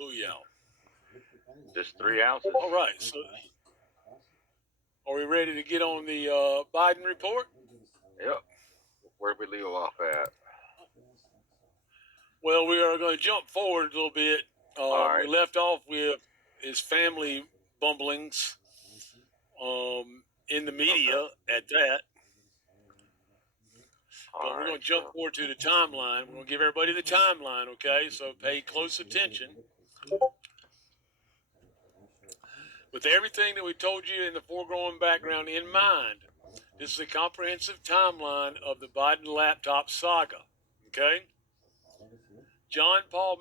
Booyah. Just 3 ounces. All right. So, are we ready to get on the Biden report? Yep. Where'd we leave off at? Well, we are going to jump forward a little bit. All We right. left off with his family bumblings in the Okay. media at that. All But we're right. going to jump forward to the timeline. We're going to give everybody the timeline, okay? So pay close attention. With everything that we told you in the foregoing background in mind, this is a comprehensive timeline of the Biden laptop saga, okay? John Paul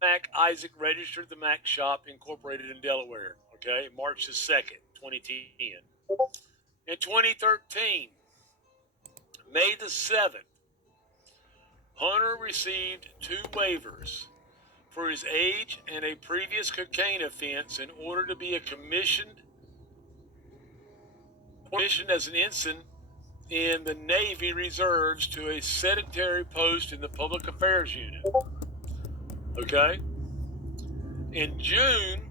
Mac Isaac registered the Mac Shop Incorporated in Delaware, okay, March the 2nd, 2010. In 2013, May the 7th, Hunter received 2 waivers for his age and a previous cocaine offense in order to be commissioned as an ensign in the Navy Reserves to a sedentary post in the Public Affairs Unit. Okay? In June,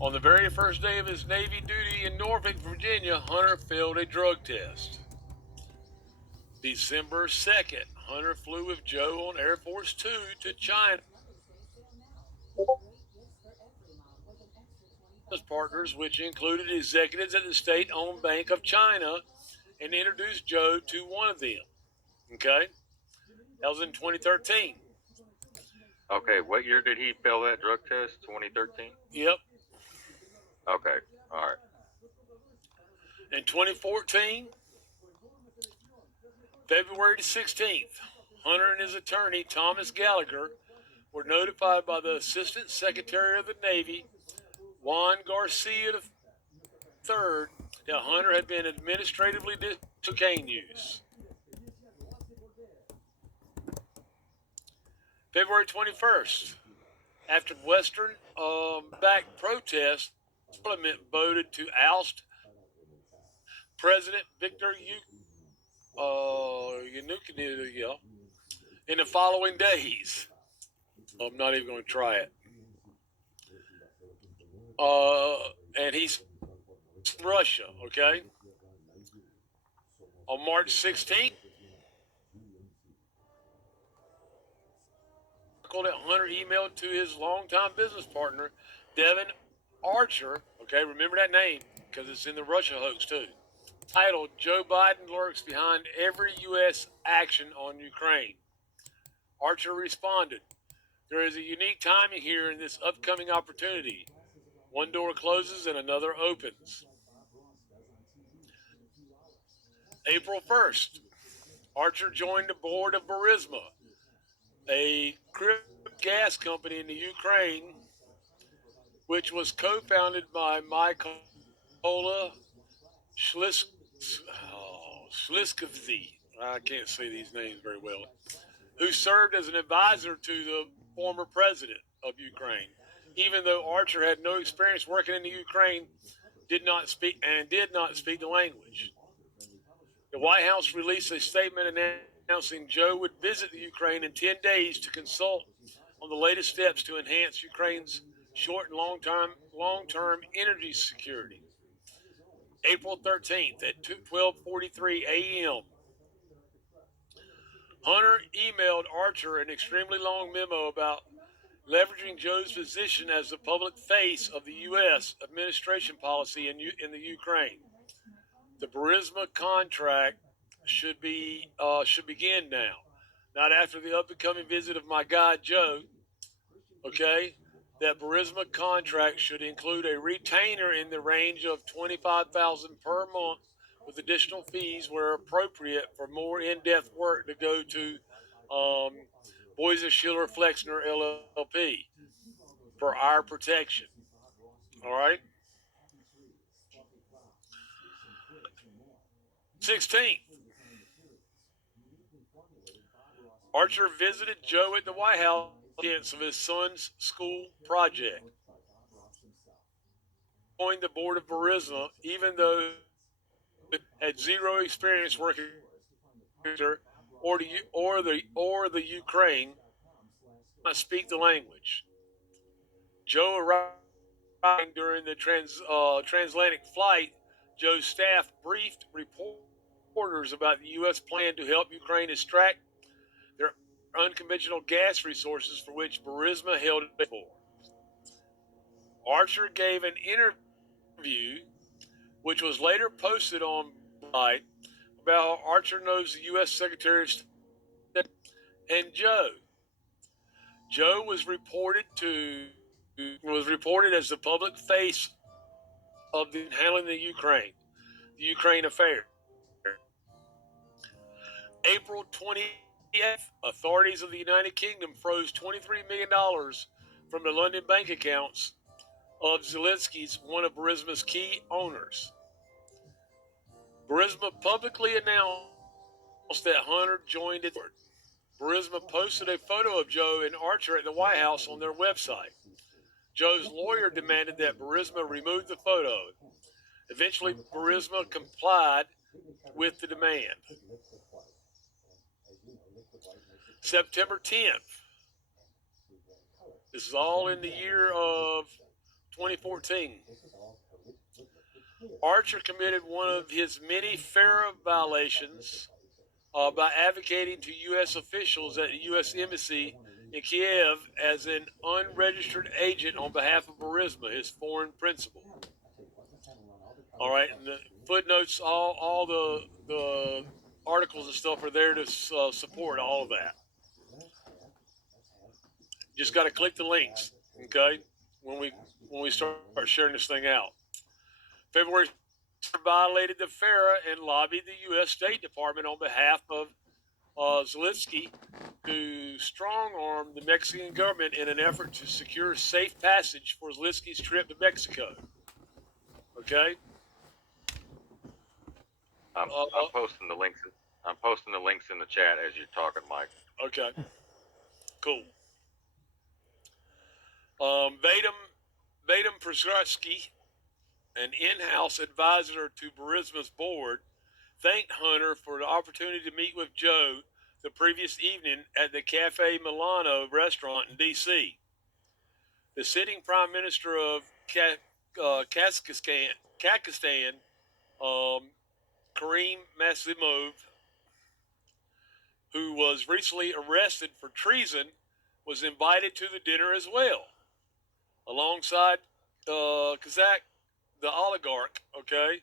on the very first day of his Navy duty in Norfolk, Virginia, Hunter failed a drug test. December 2nd, Hunter flew with Joe on Air Force Two to China. His partners, which included executives at the state-owned Bank of China, and introduced Joe to one of them. Okay? That was in 2013. Okay. What year did he fail that drug test? 2013. Yep. Okay. All right. In 2014, February 16th, Hunter and his attorney, Thomas Gallagher, were notified by the Assistant Secretary of the Navy, Juan Garcia III, that Hunter had been administratively cocaine use. February 21st, after Western backed protests, Parliament voted to oust President Victor Yanukovych in the following days. I'm not even going to try it. And he's from Russia, okay? On March 16th, that Hunter emailed to his longtime business partner, Devin Archer, okay, remember that name because it's in the Russia hoax too, titled Joe Biden Lurks Behind Every U.S. Action on Ukraine. Archer responded, there is a unique timing here in this upcoming opportunity. One door closes and another opens. April 1st, Archer joined the board of Burisma, a crypto gas company in the Ukraine, which was co-founded by Mykola Shliskovsky. I can't say these names very well. Who served as an advisor to the former president of Ukraine. Even though Archer had no experience working in the Ukraine, did not speak the language. The White House released a statement announcing Joe would visit the Ukraine in 10 days to consult on the latest steps to enhance Ukraine's short and long-term energy security. April 13th at 12:43 a.m. Hunter emailed Archer an extremely long memo about leveraging Joe's position as the public face of the U.S. administration policy in the Ukraine. The Burisma contract should begin now, not after the up-and-coming visit of my guy Joe. Okay, that Burisma contract should include a retainer in the range of $25,000 per month, with additional fees where appropriate for more in-depth work to go to Boise Schiller Flexner LLP for our protection. All right. 16th, Archer visited Joe at the White House of his son's school project. Joined the board of Burisma, even though it had zero experience working or the Ukraine, not speak the language. Joe arriving during the transatlantic flight, Joe's staff briefed reporters about the U.S. plan to help Ukraine extract their unconventional gas resources for which Burisma held it for. Archer gave an interview, which was later posted on Blight, about how Archer knows the U.S. Secretary of State and Joe. Joe was reported as the public face of handling the Ukraine affair. April 20th, authorities of the United Kingdom froze $23 million from the London bank accounts of Zelensky's, one of Burisma's key owners. Burisma publicly announced that Hunter joined its board. Burisma posted a photo of Joe and Archer at the White House on their website. Joe's lawyer demanded that Burisma remove the photo. Eventually, Burisma complied with the demand. September 10th. This is all in the year of 2014. Archer committed one of his many FARA violations by advocating to U.S. officials at the U.S. Embassy in Kiev as an unregistered agent on behalf of Burisma, his foreign principal. All right, and the footnotes, all the articles and stuff are there to support all of that. Just got to click the links, okay? When we start sharing this thing out. February violated the FARA and lobbied the U.S. State Department on behalf of Zelensky to strong-arm the Mexican government in an effort to secure safe passage for Zelensky's trip to Mexico. Okay. I'm posting the links. I'm posting the links in the chat as you're talking, Mike. Okay. Cool. Vadim Przersky, an in-house advisor to Burisma's board, thanked Hunter for the opportunity to meet with Joe the previous evening at the Cafe Milano restaurant in D.C. The sitting Prime Minister of Kazakhstan, Karim Masimov, who was recently arrested for treason, was invited to the dinner as well, alongside Kazakh, the oligarch, okay?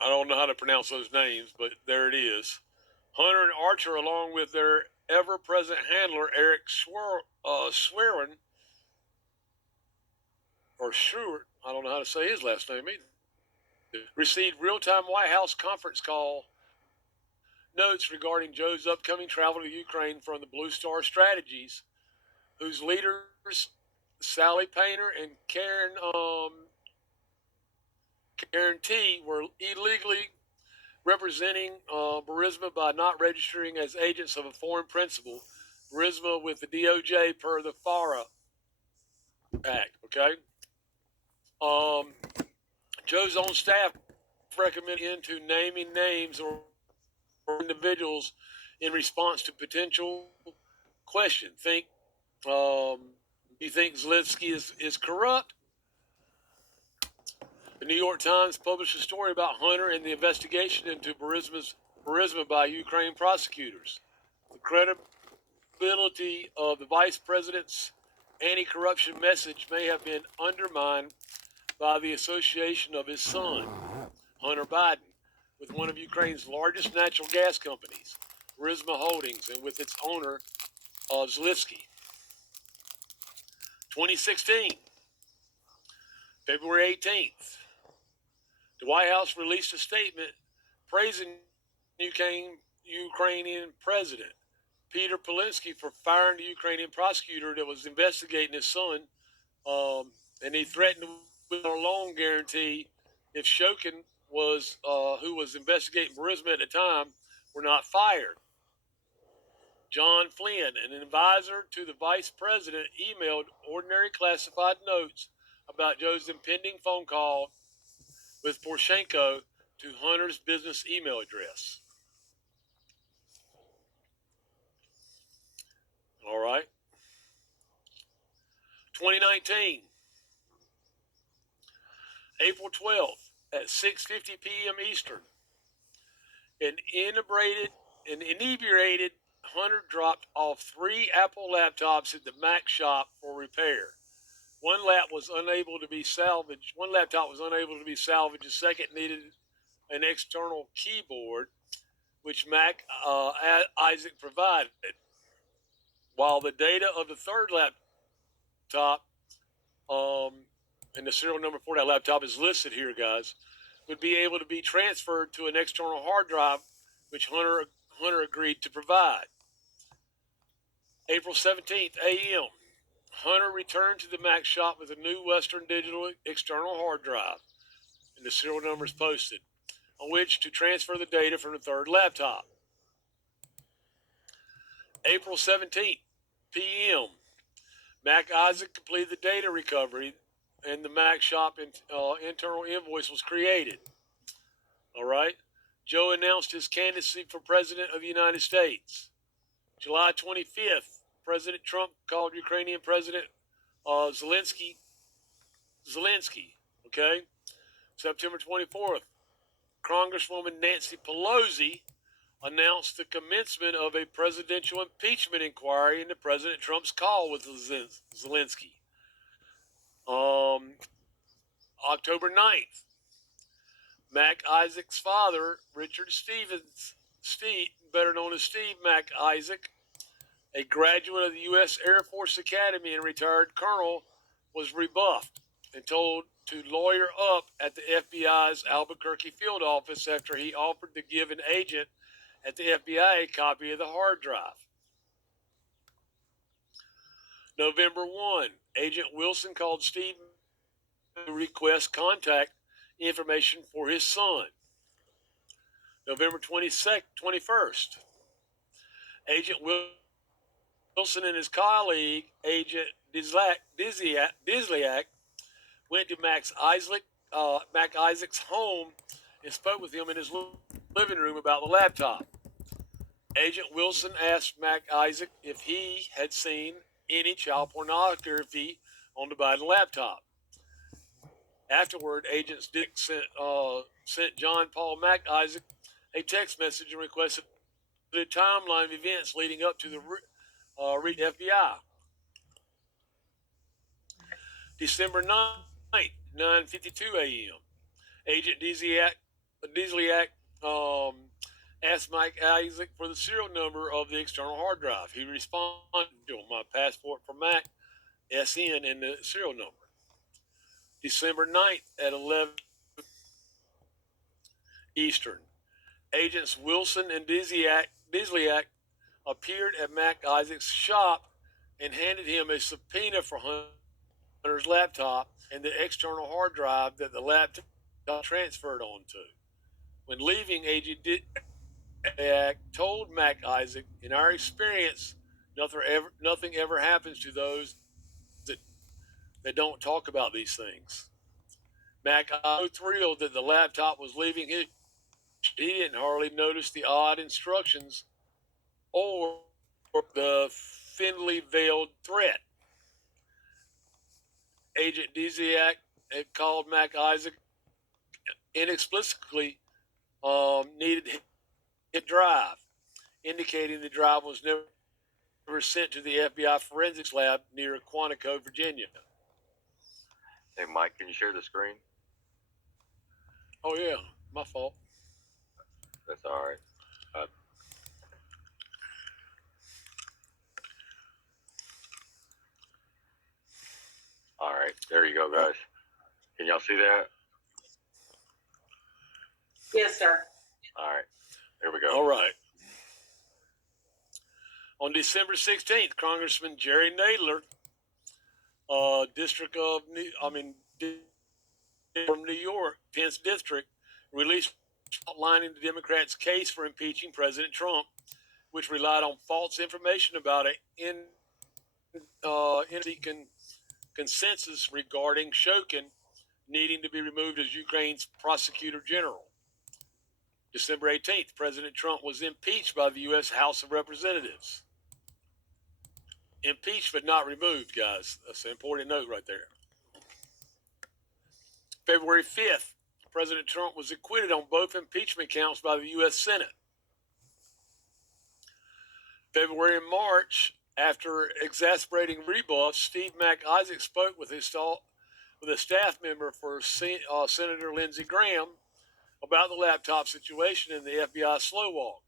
I don't know how to pronounce those names, but there it is. Hunter and Archer, along with their ever-present handler, Eric Schwerin, or Stewart, I don't know how to say his last name either, received real-time White House conference call notes regarding Joe's upcoming travel to Ukraine from the Blue Star Strategies, whose leaders, Sally Painter and Karen T, were illegally representing Burisma by not registering as agents of a foreign principal. Burisma with the DOJ per the FARA Act. Okay. Joe's own staff recommended into naming names or individuals in response to potential question. You think Zelensky is corrupt? The New York Times published a story about Hunter and the investigation into Burisma by Ukraine prosecutors. The credibility of the vice president's anti-corruption message may have been undermined by the association of his son, Hunter Biden, with one of Ukraine's largest natural gas companies, Burisma Holdings, and with its owner, Zelensky. 2016, February 18th, the White House released a statement praising Ukrainian President Peter Polinsky for firing the Ukrainian prosecutor that was investigating his son, and he threatened with a loan guarantee if Shokin was, who was investigating Burisma at the time, were not fired. John Flynn, an advisor to the vice president, emailed ordinary classified notes about Joe's impending phone call with Poroshenko to Hunter's business email address. All right. 2019, April 12th at 6:50 p.m. Eastern, an inebriated hunter dropped off 3 Apple laptops at the Mac shop for repair. One laptop was unable to be salvaged. The second needed an external keyboard, which Mac Isaac provided. While the data of the third laptop, and the serial number for that laptop is listed here, guys, would be able to be transferred to an external hard drive, which Hunter agreed to provide. April 17th a.m., Hunter returned to the Mac shop with a new Western Digital external hard drive, and the serial number is posted, on which to transfer the data from the third laptop. April 17th p.m., Mac Isaac completed the data recovery, and the Mac shop internal invoice was created. All right. Joe announced his candidacy for President of the United States. July 25th, President Trump called Ukrainian President Zelensky. Okay. September 24th, Congresswoman Nancy Pelosi announced the commencement of a presidential impeachment inquiry into President Trump's call with Zelensky. October 9th, Mac Isaac's father, Richard Steve, better known as Steve Mac Isaac, a graduate of the U.S. Air Force Academy and retired colonel, was rebuffed and told to lawyer up at the FBI's Albuquerque field office after he offered to give an agent at the FBI a copy of the hard drive. November 1, Agent Wilson called Steve to request contact information for his son. November 21st, Agent Wilson and his colleague, Agent Dislyak, went to Mac Isaac's home and spoke with him in his living room about the laptop. Agent Wilson asked Mac Isaac if he had seen any child pornography on the Biden laptop. Afterward, Agent Dick sent John Paul Mac Isaac a text message and requested a timeline of events leading up to the read FBI. December 9th, 9:52 a.m. Agent Dislyak asked Mike Isaac for the serial number of the external hard drive. He responded to my passport for Mac SN and the serial number. December 9th at 11 Eastern, Agents Wilson and Dislyak appeared at Mac Isaac's shop and handed him a subpoena for Hunter's laptop and the external hard drive that the laptop transferred onto. When leaving, Agent Dislyak told Mac Isaac, "In our experience, nothing ever happens to those that don't talk about these things." Mac was thrilled that the laptop was leaving his. He didn't hardly notice the odd instructions or the thinly veiled threat. Agent Dislyak had called Mac Isaac inexplicably needed a drive, indicating the drive was never sent to the FBI forensics lab near Quantico, Virginia. Hey, Mike, can you share the screen? Oh, yeah, my fault. That's all right. All right, there you go, guys. Can y'all see that? Yes, sir. All right, here we go. All right. On December 16th, Congressman Jerry Nadler, from New York, 10th District, released outlining the Democrats' case for impeaching President Trump, which relied on false information about an consensus regarding Shokin needing to be removed as Ukraine's prosecutor general. December 18th, President Trump was impeached by the U.S. House of Representatives. impeached but not removed, guys. That's an important note right there. February 5th, President Trump was acquitted on both impeachment counts by the U.S. Senate. February and March, after exasperating rebuffs, Steve MacIsaac spoke with a staff member for Senator Lindsey Graham about the laptop situation in the FBI slow walk.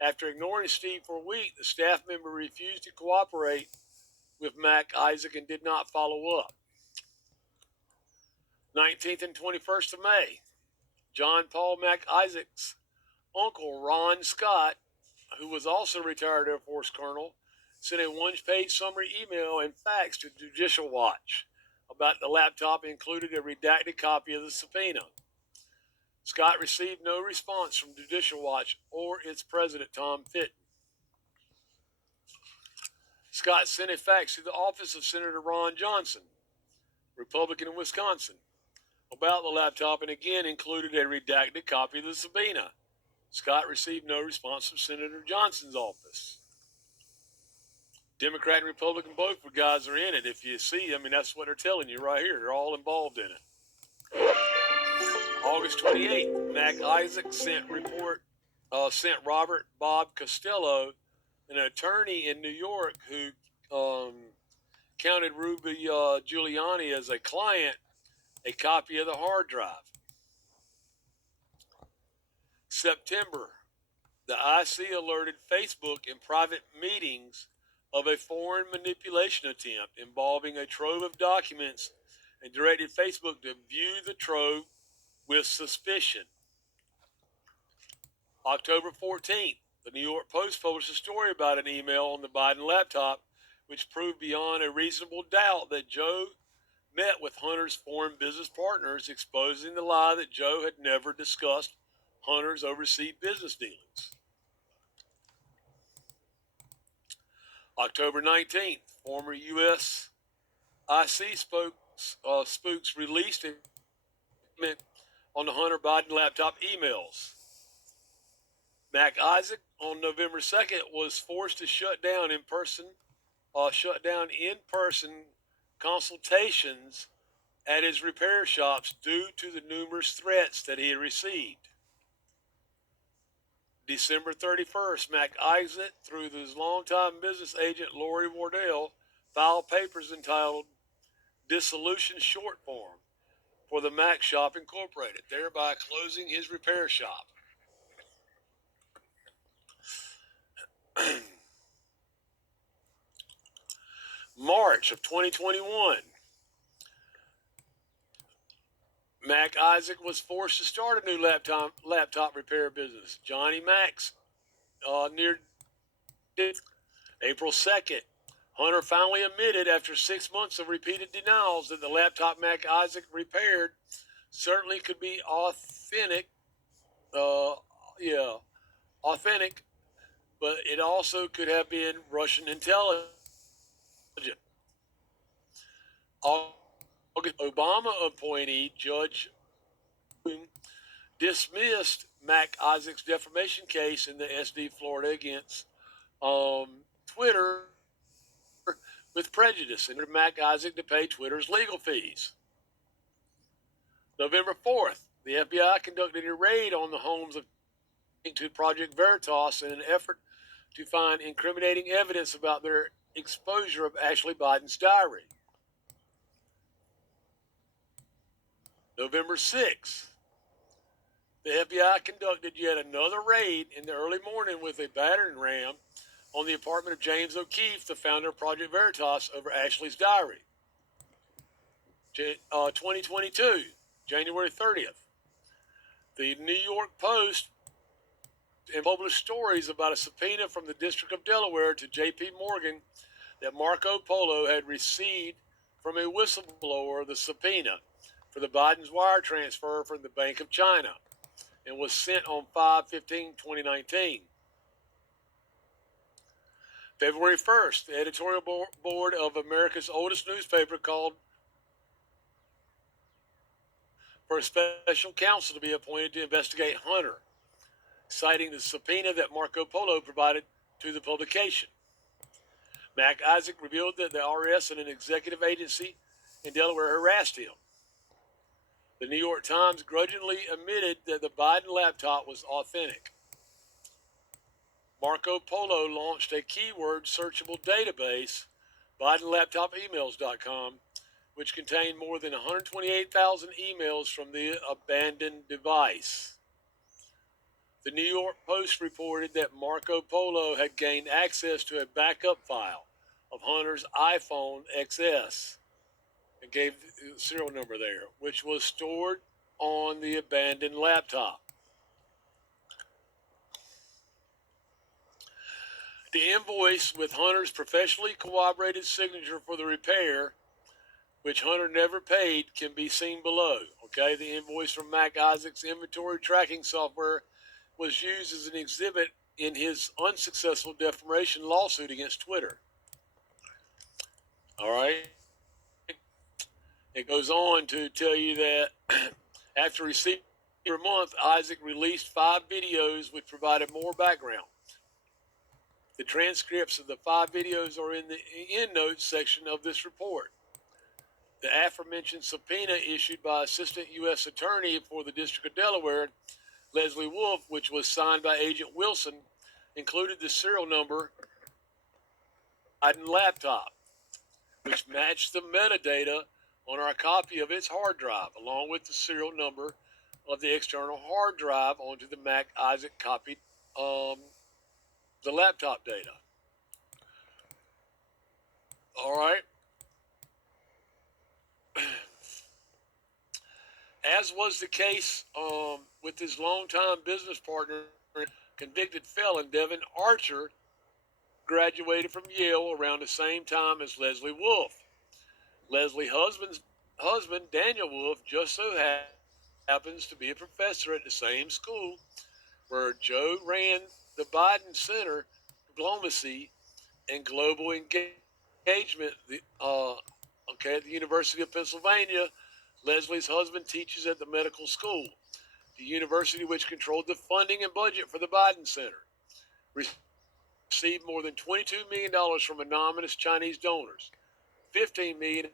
After ignoring Steve for a week, the staff member refused to cooperate with MacIsaac and did not follow up. 19th and 21st of May, John Paul MacIsaac's uncle, Ron Scott, who was also a retired Air Force colonel, sent a one-page summary email and fax to Judicial Watch about the laptop included a redacted copy of the subpoena. Scott received no response from Judicial Watch or its president, Tom Fitton. Scott sent a fax to the office of Senator Ron Johnson, Republican in Wisconsin, about the laptop and again included a redacted copy of the subpoena. Scott received no response from Senator Johnson's office. Democrat and Republican both guys are in it. If you see, that's what they're telling you right here. They're all involved in it. August 28th, MacIsaac sent Robert Bob Costello, an attorney in New York who counted Rudy Giuliani as a client, a copy of the hard drive. September, the IC alerted Facebook in private meetings of a foreign manipulation attempt involving a trove of documents and directed Facebook to view the trove with suspicion. October 14th, the New York Post published a story about an email on the Biden laptop which proved beyond a reasonable doubt that Joe met with Hunter's foreign business partners, exposing the lie that Joe had never discussed Hunter's overseas business dealings. October 19th, former U.S. IC spooks released a statement on the Hunter Biden laptop emails. MacIsaac on November 2nd was forced to shut down in-person consultations at his repair shops due to the numerous threats that he had received. December 31st, MacIsaac, through his longtime business agent Lori Wardell, filed papers entitled Dissolution Short Form for the Mac Shop Incorporated, thereby closing his repair shop. March of 2021, MacIsaac was forced to start a new laptop repair business, Johnny Mac's, near April 2nd. Hunter finally admitted after 6 months of repeated denials that the laptop MacIsaac repaired certainly could be authentic, but it also could have been Russian intelligence. Obama appointee Judge dismissed MacIsaac's defamation case in the SD Florida against Twitter with prejudice and ordered MacIsaac to pay Twitter's legal fees. November 4th, the FBI conducted a raid on the homes of Project Veritas in an effort to find incriminating evidence about their exposure of Ashley Biden's diary. November 6th, the FBI conducted yet another raid in the early morning with a battering ram on the apartment of James O'Keefe, the founder of Project Veritas, over Ashley's diary. 2022, January 30th, the New York Post published stories about a subpoena from the District of Delaware to J.P. Morgan that Marco Polo had received from a whistleblower the subpoena for the Biden's wire transfer from the Bank of China and was sent on 5/15/2019. February 1st, the editorial board of America's oldest newspaper called for a special counsel to be appointed to investigate Hunter, citing the subpoena that Marco Polo provided to the publication. Mac Isaac revealed that the IRS and an executive agency in Delaware harassed him. The New York Times grudgingly admitted that the Biden laptop was authentic. Marco Polo launched a keyword searchable database, BidenLaptopEmails.com, which contained more than 128,000 emails from the abandoned device. The New York Post reported that Marco Polo had gained access to a backup file of Hunter's iPhone XS and gave the serial number there, which was stored on the abandoned laptop. The invoice with Hunter's professionally corroborated signature for the repair, which Hunter never paid, can be seen below. Okay, the invoice from Mac Isaac's inventory tracking software was used as an exhibit in his unsuccessful defamation lawsuit against Twitter. All right. It goes on to tell you that after receiving a month, Isaac released 5 videos which provided more background. The transcripts of the 5 videos are in the endnotes section of this report. The aforementioned subpoena issued by Assistant U.S. Attorney for the District of Delaware, Leslie Wolf, which was signed by Agent Wilson, included the serial number Biden laptop, which matched the metadata on our copy of its hard drive, along with the serial number of the external hard drive onto the Mac Isaac copied the laptop data. All right. As was the case with his longtime business partner, convicted felon Devin Archer, graduated from Yale around the same time as Leslie Wolf. Leslie's husband, Daniel Wolf, just so happens to be a professor at the same school where Joe ran the Biden Center for Diplomacy and Global Engagement at the University of Pennsylvania. Leslie's husband teaches at the medical school, the university which controlled the funding and budget for the Biden Center. Received more than $22 million from anonymous Chinese donors. $15 million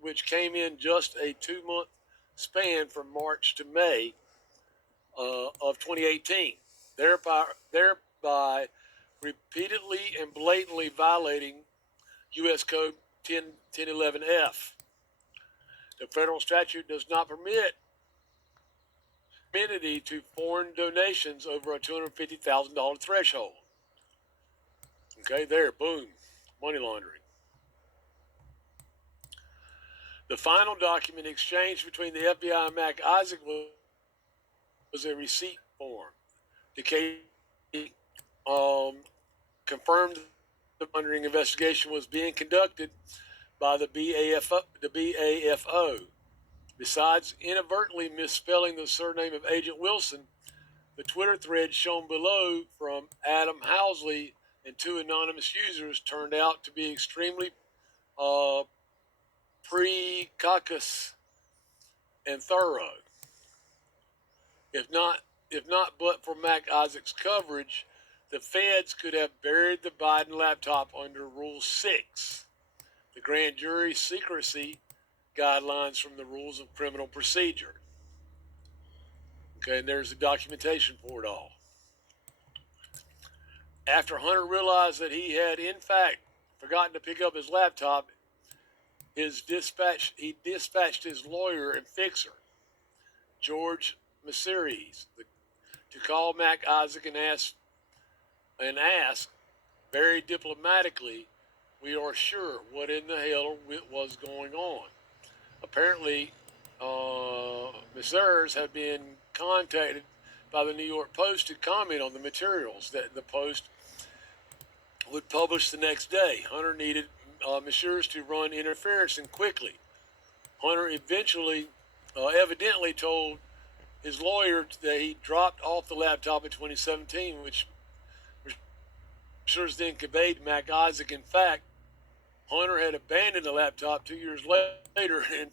which came in just a 2-month span from March to May of 2018, thereby repeatedly and blatantly violating U.S. Code 1011F. The federal statute does not permit immunity to foreign donations over a $250,000 threshold. Okay, there, boom, money laundering. The final document exchanged between the FBI and Mac Isaac was a receipt form. The case confirmed the monitoring investigation was being conducted by the BAFO. Besides inadvertently misspelling the surname of Agent Wilson, the Twitter thread shown below from Adam Housley and 2 anonymous users turned out to be extremely precocious and thorough. If not but for Mac Isaac's coverage, the feds could have buried the Biden laptop under Rule 6, the grand jury secrecy guidelines from the Rules of Criminal Procedure. Okay, and there's the documentation for it all. After Hunter realized that he had, in fact, forgotten to pick up his laptop, he dispatched his lawyer and fixer, George Masiris, to call Mac Isaac and ask very diplomatically, "We are sure what in the hell was going on." Apparently, Masiris had been contacted by the New York Post to comment on the materials that the Post would publish the next day. Hunter needed Masiris to run interference and quickly. Hunter evidently told his lawyer that he dropped off the laptop in 2017, which Masiris then conveyed to Mac Isaac. In fact, Hunter had abandoned the laptop 2 years later in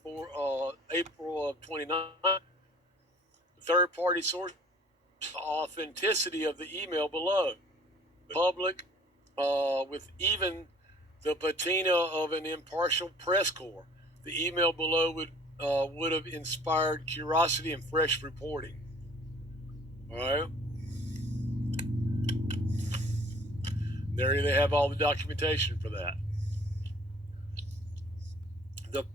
April of 2019. Third-party source authenticity of the email below. Public with even the patina of an impartial press corps. The email below would have inspired curiosity and fresh reporting. All right. There they have all the documentation for that. The